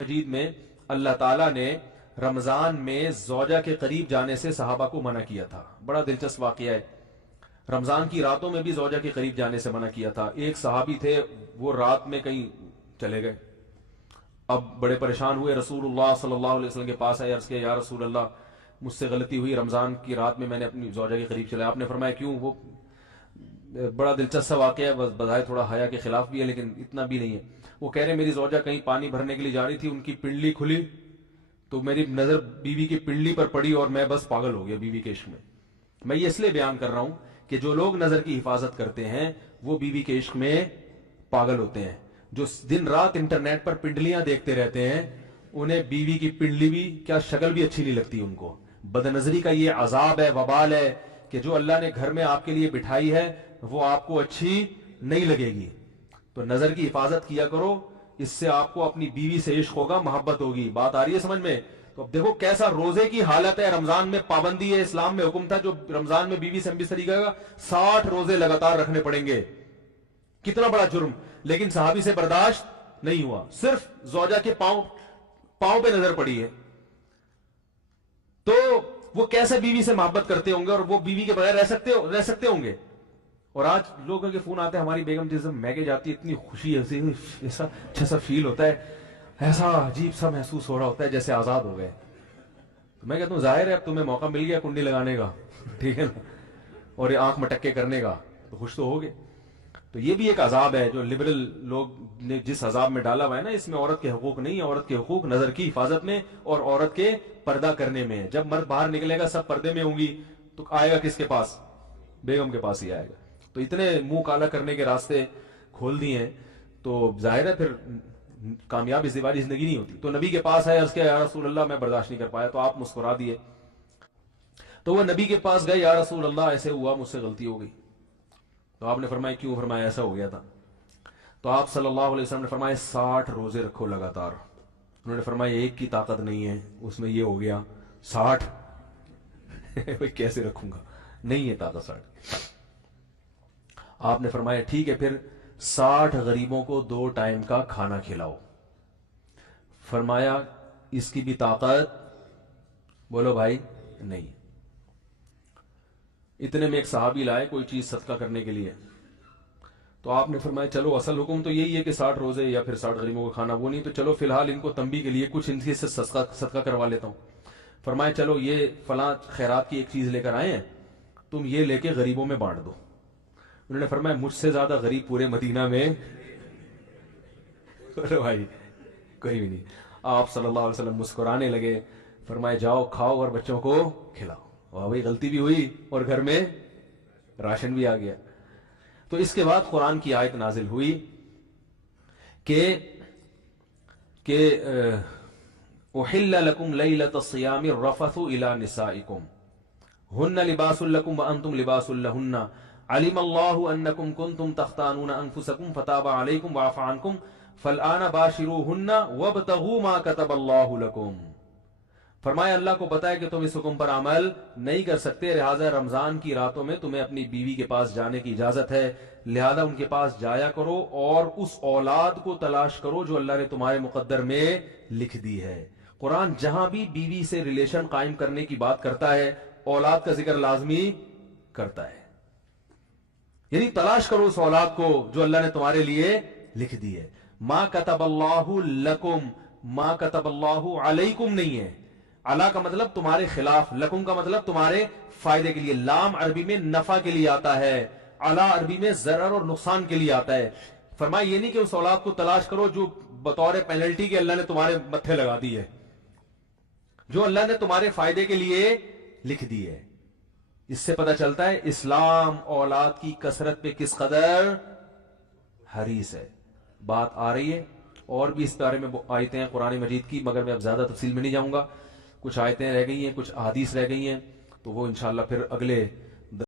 مجید میں اللہ تعالیٰ نے رمضان میں زوجہ کے قریب جانے سے صحابہ کو منع کیا تھا. بڑا دلچسپ واقعہ ہے. رمضان کی راتوں میں بھی زوجہ کے قریب جانے سے منع کیا تھا. ایک صحابی تھے، وہ رات میں کہیں چلے گئے. اب بڑے پریشان ہوئے، رسول اللہ صلی اللہ علیہ وسلم کے پاس آئے، عرض کیا یا رسول اللہ مجھ سے غلطی ہوئی، رمضان کی رات میں میں نے اپنی زوجہ کے قریب چلا. آپ نے فرمایا کیوں؟ وہ بڑا دلچسپ واقعہ ہے، بظاہر تھوڑا حیا کے خلاف بھی ہے لیکن اتنا بھی نہیں ہے. وہ کہہ رہے میری زوجہ کہیں پانی بھرنے کے لیے جا رہی تھی، ان کی پنڈلی کھلی تو میری نظر بیوی کی پنڈلی پر پڑی اور میں بس پاگل ہو گیا بیوی کے عشق میں. میں یہ اس لیے بیان کر رہا ہوں کہ جو لوگ نظر کی حفاظت کرتے ہیں وہ بیوی کے عشق میں پاگل ہوتے ہیں. جو دن رات انٹرنیٹ پر پنڈلیاں دیکھتے رہتے ہیں انہیں بیوی کی پنڈلی بھی کیا شکل بھی اچھی نہیں لگتی ان کو. بد نظری کا یہ عذاب ہے، وبال ہے کہ جو اللہ نے گھر میں آپ کے لیے بٹھائی ہے وہ آپ کو اچھی نہیں لگے گی. تو نظر کی حفاظت کیا کرو، اس سے آپ کو اپنی بیوی سے عشق ہوگا، محبت ہوگی. بات آ رہی ہے سمجھ میں؟ تو اب دیکھو کیسا روزے کی حالت ہے. رمضان میں پابندی ہے، اسلام میں حکم تھا جو رمضان میں بیوی سے بستری کرے گا 60 روزے لگاتار رکھنے پڑیں گے. کتنا بڑا جرم، لیکن صحابی سے برداشت نہیں ہوا. صرف زوجہ کے پاؤں پہ نظر پڑی ہے تو وہ کیسے بیوی سے محبت کرتے ہوں گے اور وہ بیوی کے بغیر رہ سکتے ہوں گے. اور آج لوگوں کے فون آتے ہیں ہماری بیگم جس میگے جاتی ہے اتنی خوشی ہے، ایسا اچھا سا فیل ہوتا ہے، ایسا عجیب سا محسوس ہو رہا ہوتا ہے جیسے آزاد ہو گئے. تو میں کہتا ہوں ظاہر ہے اب تمہیں موقع مل گیا کنڈی لگانے کا، ٹھیک ہے نا، اور یہ آنکھ مٹکے کرنے کا، تو خوش تو ہوگے. تو یہ بھی ایک عذاب ہے جو لبرل لوگ نے جس عذاب میں ڈالا ہوا ہے نا، اس میں عورت کے حقوق نہیں ہے. عورت کے حقوق نظر کی حفاظت میں اور عورت کے پردہ کرنے میں. جب مرد باہر نکلے گا سب پردے میں ہوں گی تو آئے گا کس کے پاس؟ بیگم کے پاس ہی آئے گا. تو اتنے منہ کالا کرنے کے راستے کھول دیے ہیں تو ظاہر ہے پھر کامیاب ازدواجی زندگی نہیں ہوتی. تو نبی کے پاس آئے، عرض کیا یا رسول اللہ میں برداشت نہیں کر پایا. تو آپ مسکرا دیے. تو وہ نبی کے پاس گئے، یا رسول اللہ ایسے ہوا، مجھ سے غلطی ہو گئی. تو آپ نے فرمایا کیوں؟ فرمایا ایسا ہو گیا تھا. تو آپ صلی اللہ علیہ وسلم نے فرمایا 60 روزے رکھو لگاتار. انہوں نے فرمایا ایک کی طاقت نہیں ہے، اس میں یہ ہو گیا 60 کیسے رکھوں گا، نہیں ہے طاقت 60. آپ نے فرمایا ٹھیک ہے پھر 60 غریبوں کو 2 ٹائم کا کھانا کھلاؤ. فرمایا اس کی بھی طاقت بولو بھائی نہیں. اتنے میں ایک صحابی لائے کوئی چیز صدقہ کرنے کے لیے. تو آپ نے فرمایا چلو اصل حکم تو یہی ہے کہ 60 روزے یا پھر 60 غریبوں کو کھانا، وہ نہیں تو چلو فی الحال ان کو تنبیہ کے لیے کچھ ان سے صدقہ کروا لیتا ہوں. فرمایا چلو یہ فلاں خیرات کی ایک چیز لے کر آئے ہیں، تم یہ لے کے غریبوں میں بانٹ دو. انہوں نے فرمایا مجھ سے زیادہ غریب پورے مدینہ میں بھائی کوئی بھی نہیں. آپ صلی اللہ علیہ وسلم مسکرانے لگے، فرمایا جاؤ کھاؤ اور بچوں کو کھلاؤ. واہ بھائی غلطی بھی ہوئی اور گھر میں راشن بھی آ گیا. تو اس کے بعد قرآن کی آیت نازل ہوئی کہ احل لکم لیلۃ الصیام الرفث الی نسائکم ہن لباس لکم وانتم لباس لہن علم اللہ انکم کنتم تختانون انفسکم فتاب علیکم وعفى عنکم فالآن باشروہن وابتغوا ما کتب اللہ لکم. فرمایا اللہ کو پتا ہے کہ تم اس حکم پر عمل نہیں کر سکتے، لہذا رمضان کی راتوں میں تمہیں اپنی بیوی کے پاس جانے کی اجازت ہے، لہذا ان کے پاس جایا کرو اور اس اولاد کو تلاش کرو جو اللہ نے تمہارے مقدر میں لکھ دی ہے. قرآن جہاں بھی بیوی سے ریلیشن قائم کرنے کی بات کرتا ہے اولاد کا ذکر لازمی کرتا ہے. یعنی تلاش کرو اس اولاد کو جو اللہ نے تمہارے لیے لکھ دی ہے. ما کتب اللہ لکم، ما کتب اللہ علیکم نہیں ہے. علا کا مطلب تمہارے خلاف، لکم کا مطلب تمہارے فائدے کے لیے. لام عربی میں نفع کے لیے آتا ہے، علا عربی میں ضرر اور نقصان کے لیے آتا ہے. فرمایا یہ نہیں کہ اس اولاد کو تلاش کرو جو بطور پینلٹی کے اللہ نے تمہارے متھے لگا دی ہے، جو اللہ نے تمہارے فائدے کے لیے لکھ دی ہے. اس سے پتہ چلتا ہے اسلام اولاد کی کثرت پہ کس قدر حریص ہے. بات آ رہی ہے اور بھی اس بارے میں آیتیں ہیں قرآن مجید کی، مگر میں اب زیادہ تفصیل میں نہیں جاؤں گا. کچھ آیتیں رہ گئی ہیں، کچھ احادیث رہ گئی ہیں، تو وہ انشاءاللہ پھر اگلے